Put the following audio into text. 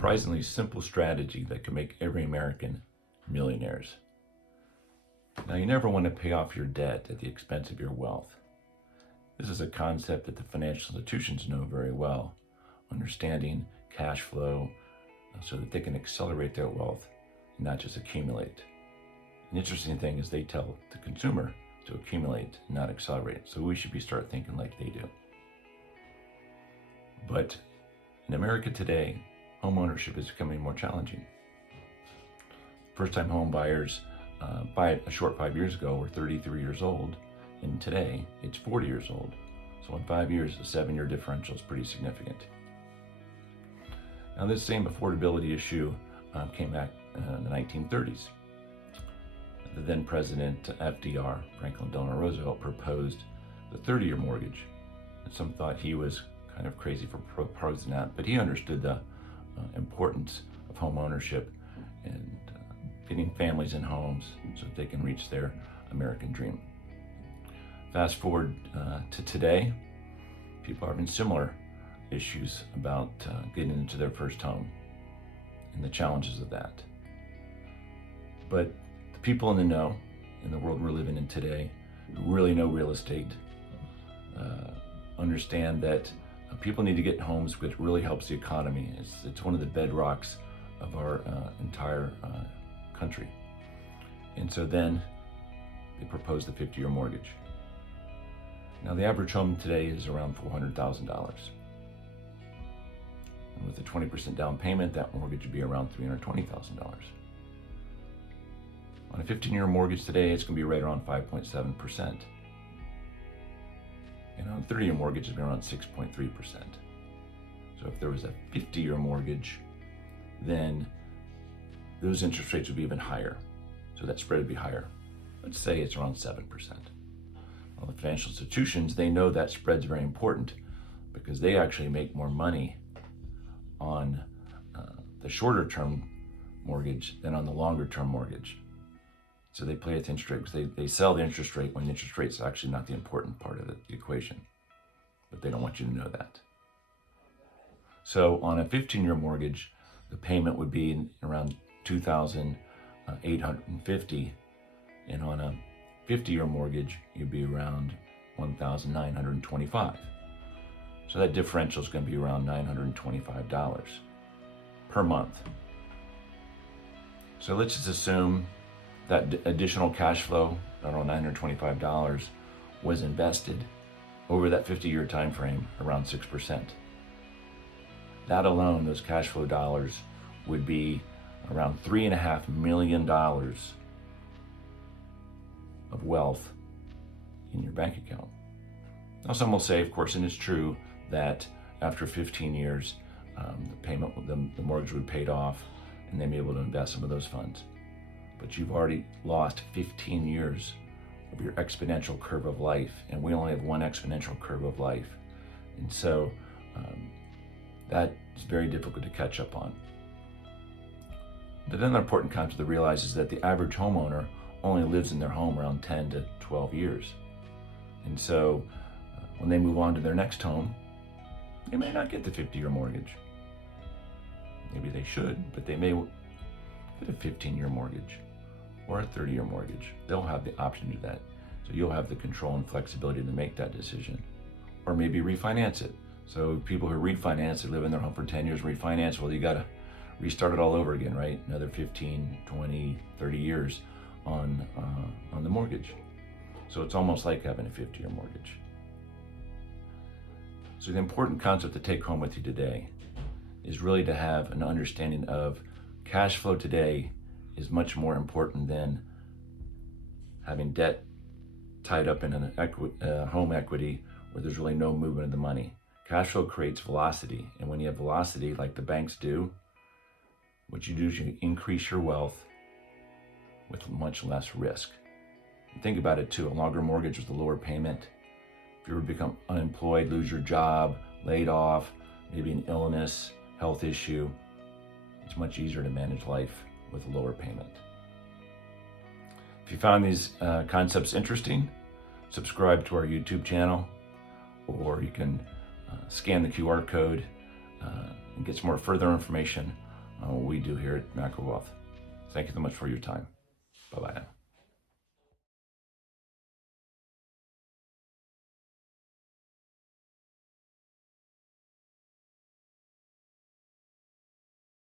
surprisingly simple strategy that can make every American millionaires. Now, you never want to pay off your debt at the expense of your wealth. This is a concept that the financial institutions know very well, understanding cash flow so that they can accelerate their wealth and not just accumulate. An interesting thing is they tell the consumer to accumulate, not accelerate. So we should start thinking like they do. But in America today, home ownership is becoming more challenging. First-time home buyers by a short 5 years ago were 33 years old, and today it's 40 years old. So in 5 years, the 7-year differential is pretty significant. Now, this same affordability issue came back in the 1930s. The then President FDR, Franklin Delano Roosevelt, proposed the 30-year mortgage. And some thought he was kind of crazy for proposing that, but he understood the importance of home ownership and getting families in homes so that they can reach their American dream. Fast forward to today, people are having similar issues about getting into their first home and the challenges of that. But the people in the know, in the world we're living in today, who really know real estate, understand that people need to get homes because it really helps the economy. It's one of the bedrocks of our entire country. And so then they proposed the 50-year mortgage. Now, the average home today is around $400,000. And with a 20% down payment, that mortgage would be around $320,000. On a 15-year mortgage today, it's going to be right around 5.7%. And on a 30-year mortgage, it's around 6.3%. So if there was a 50-year mortgage, then those interest rates would be even higher. So that spread would be higher. Let's say it's around 7%. Well, the financial institutions, they know that spread's very important because they actually make more money on the shorter term mortgage than on the longer term mortgage. So they play with interest rate because they sell the interest rate when the interest rate is actually not the important part of the equation. But they don't want you to know that. So on a 15-year mortgage, the payment would be around $2,850, and on a 50-year mortgage, you'd be around $1,925. So that differential is going to be around $925 per month. So let's just assume that additional cash flow, around $925, was invested over that 50-year time frame, around 6%. That alone, those cash flow dollars, would be around $3.5 million of wealth in your bank account. Now, some will say, of course, and it's true, that after 15 years, the mortgage would be paid off and they'd be able to invest some of those funds. But you've already lost 15 years of your exponential curve of life, and we only have one exponential curve of life. And so that is very difficult to catch up on. But then the important concept to realize is that the average homeowner only lives in their home around 10 to 12 years. And so when they move on to their next home, they may not get the 50-year mortgage. Maybe they should, but they may get a 15-year mortgage or a 30-year mortgage. They'll have the option to do that. So you'll have the control and flexibility to make that decision. Or maybe refinance it. So people who refinance, they live in their home for 10 years, refinance, well, you got to restart it all over again, right? Another 15, 20, 30 years on the mortgage. So it's almost like having a 50-year mortgage. So the important concept to take home with you today is really to have an understanding of cash flow today is much more important than having debt tied up in an home equity where there's really no movement of the money. Cash flow creates velocity, and when you have velocity like the banks do, what you do is you increase your wealth with much less risk. And think about it too, a longer mortgage with a lower payment. If you ever become unemployed, lose your job, laid off, maybe an illness, health issue, it's much easier to manage life with a lower payment. If you found these concepts interesting, subscribe to our YouTube channel, or you can scan the QR code and get some more further information what we do here at Macro Wealth. Thank you so much for your time. Bye-bye now.